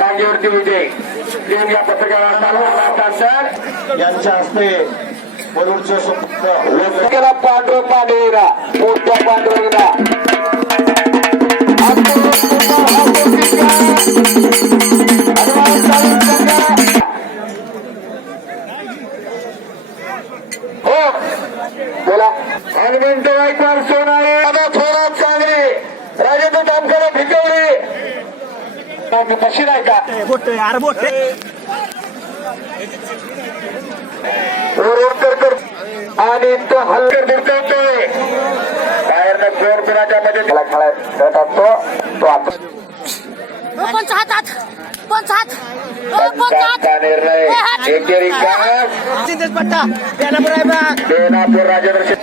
टांगेवरती विजय. देऊन या पत्रकाराला चालू यांच्या हस्ते वरुडचे सुपुत्र लोकांना पांडुरंग पांडुरंगा. मोठ्या पांडुरंगा. हो. बोला. हनुमंत सोनाळे दादा थोरात राजेंद्र तामकडे भिकवली बशीर आहे का? आणि तो हलकर दुर्कवतोय बाहेरनं जोर कुणाच्या मध्ये त्याला खेळाय खेळत असतो. तो आता पंच हात निर्णय. एकेरी बरोबर बेनापूर राजेंद्र.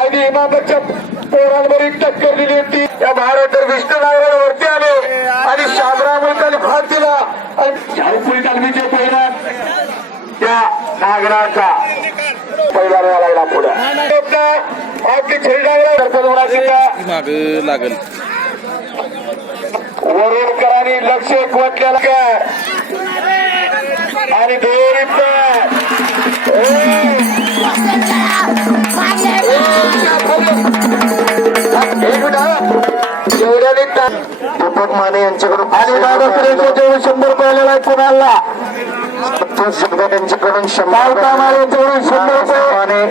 आणि इमामच्या पोरांवर एक टक्कर दिली होती. या महाराष्ट्र विष्णू नारायण वरती आले. आणि शामराव मुलकाने भाग दिला. आणि झाडपुरी तालमीच्या पहिल्यात त्या नागराचा पहिला लागला पुढे. आपली छेडावर लागल. वरुणकरांनी लक्ष एकवटलेलं काय आणि दोरीत दीपक माने यांच्याकडून जेवढे शंभर रुपये आलेला आहे कुणाला संतोष जगदाप यांच्याकडून शंभर मारे यांच्याकडून शंभर रुपये. माने.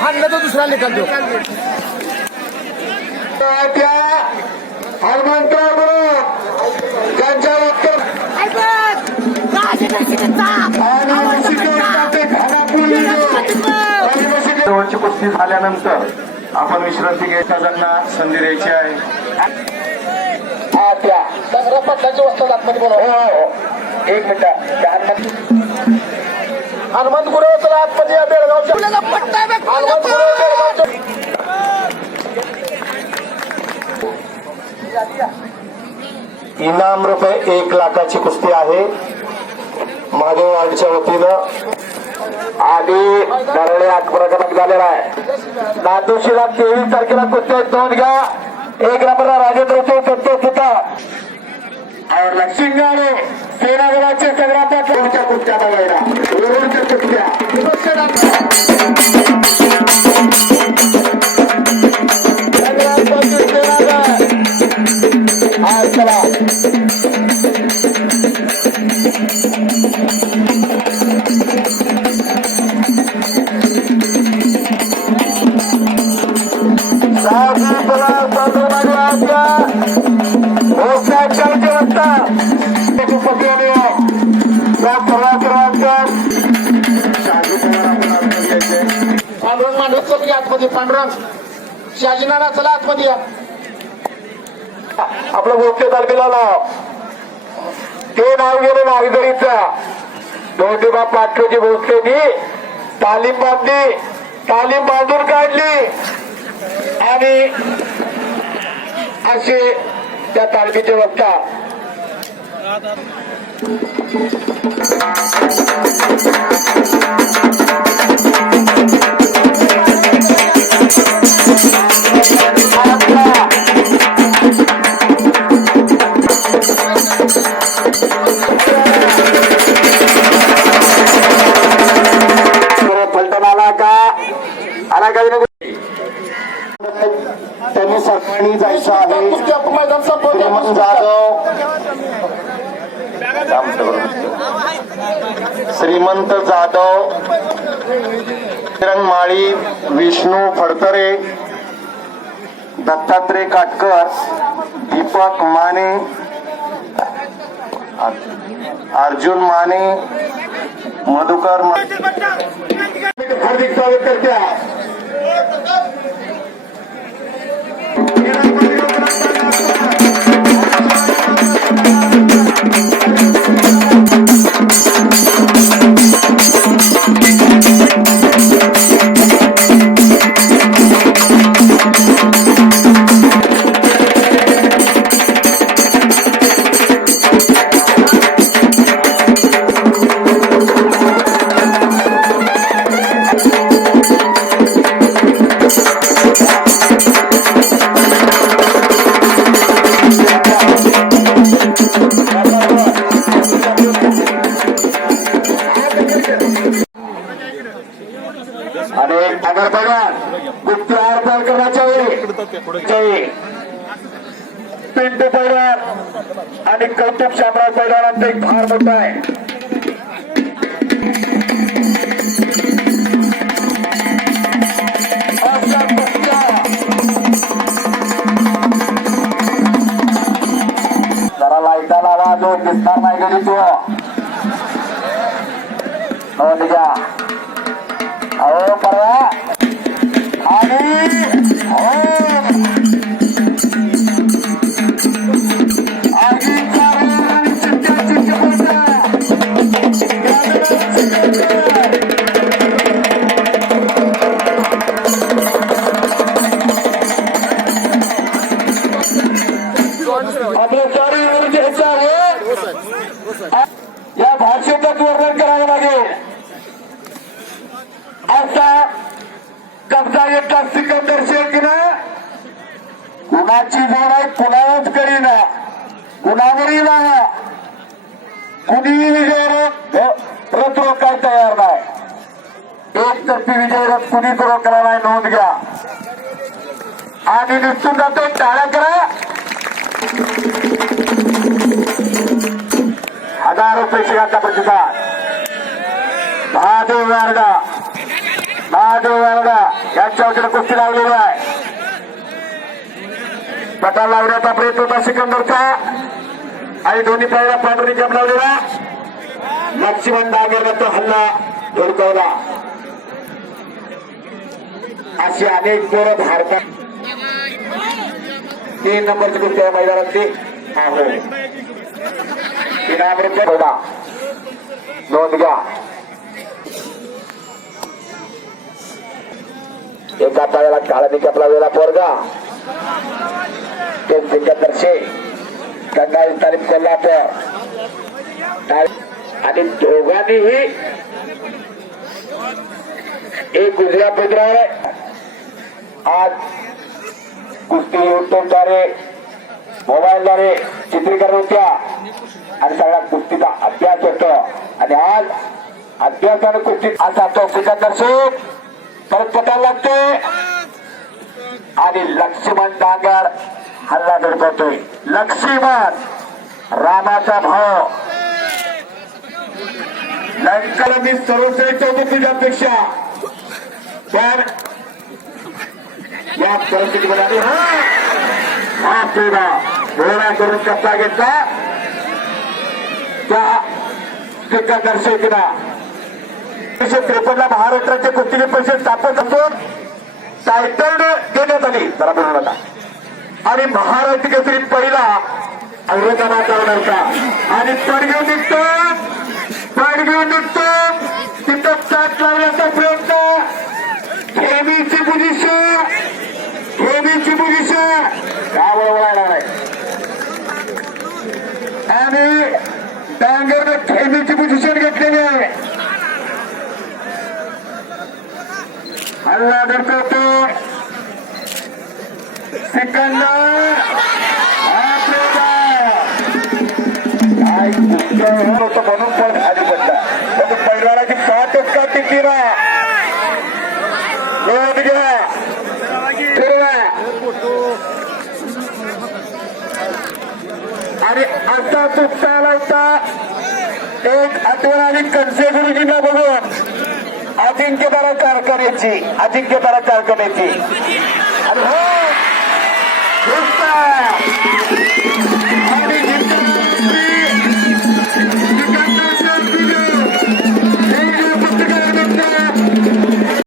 हाणलं तर दुसरा निकाल देऊ हनुमंतराव बरोबर त्यांच्या उत्तर कुस्ती झाल्यानंतर आपण विश्रांती घ्यायच्या त्यांना संधी द्यायची आहे हा त्या सगळं पक्षाची वस्तू आतमध्ये बोला हो एक मिनिट. हनुमंत आतमध्ये या बेळगावच्या? हनुमंत गुरुवर बेळगावच्या? इनाम रुपये एक लाखाची कुस्ती आहे. महादेव वाडच्या वतीनं आणि नरळे आठ प्रकरणात झालेला आहे. नादोशीला तेवीस तारखेला कुस्ती आहेत. नोंद घ्या. एक नंबरला राजेंद्र चौक तिथं. और लक्ष्मीगाडे सेनादलाचे संग्रामात कुठच्या कुस्त्या बघायला कुठच्या? शासनाला चला आतमध्ये या. आपलं भोसले तालमीला नाव ते नाव गेले नागझरीचा दोंडीबा पाटोजी भोसलेनी तालीम बांधली. तालीम बांधून काढली. आणि असे त्या तालमीचे वक्ता. Thank you. त्यांनी सकाळी जायचं आहे श्रीमंत जाधव श्रीमंत जाधव माळी विष्णू फडतरे दत्तात्रय काटकर दीपक माने अर्जुन माने मधुकर मा- हार्दिक स्वागत करते आणि अगर गुप्ती आर पार करण्याच्या वेळी पिंटू पैलवान आणि कौतुक शामराव पैलवानांचा एक फार मोठा आहे. आपल्या चारी ऊर्जेचा आहे या भाषेतच वर्णन करावं लागेल. असा कब्जा येतात सिकंदर शेखनं कुणाची जोड आहे कुणालाच करीना कुणावरही नाही कुणीही विजय रथ रोखाय तयार नाही. एक तर्फी विजय रथ कुणीच रोखला नाही नोंद घ्या. आणि निघून जातो टाळ्या करा. हजारो प्रेक्षकांचा प्रतिसाद. महादेव गारगा महादेव गारगा यांच्या वतीनं कुस्ती लावलेली आहे. पटा लावण्याचा प्रयत्न होता सिकंदरचा. आणि दोन्ही पायला पांढरी कप लावलेला. लक्ष्मण डागरचा हल्ला धडकवला. अशी अनेक पोरं भारतात तीन नंबरची कुस्ती आहे मैदानातली. आहे. इनाम रुपये बघा नोंद घ्या एका पायाला काळा निकप लावलेला पोरगा ते सिकंदर शेख गंगाई तालीम कोल्हापूर आणि दोघांनीही एक उजव्या पुत्रावर आज कुस्ती युट्यूबद्वारे मोबाईलद्वारे चित्रीकरण होत्या आणि सगळ्या कुस्तीचा अभ्यास होतो आणि आज अभ्यासानं कुस्ती आता तो सिकंदर शेख परत पटायला लागते आणि लक्ष्मण डांगर हल्ला धडकवतोय लक्ष्मण रामाचा भाव लंकाला मी सर्वश्रेष्ठ होतो तुझ्यापेक्षा पण या परिस्थितीमध्ये आली हा हा पेढा घोडा करून कसा घेतला त्या सिकंदर शेखना एकोणीसशे त्रेपन्न ला महाराष्ट्राचे कुस्तीचे पैसे स्थापन असून टायटल देण्यात आली. जरा बोलू नका. आणि महाराष्ट्र केसरी पहिला औरंगाबाद लावणार का? आणि पडघेव निघतो पडघेव निघतो तिथं चाट लावण्याचा प्रयत्न. हेमीची पोझिशन हेमीची पोझिशन का वळवळायला नाही आणि डांगरनं खेमीची पोझिशन घेतलेली आहे हल्ला दडकवतो सिकंदर बापरे बाप. काय कुठं होतं म्हणून पण पडला पण पाठच का टिकली ना नोंद घ्या फिरवा आणि आता चुकता आला होता एक आठवण आणि कंसे गुरुजींना बघून अजिंक्यतारा कारखान्याची अजिंक्यतारा कारखान्याची आणि हो नुसता आणि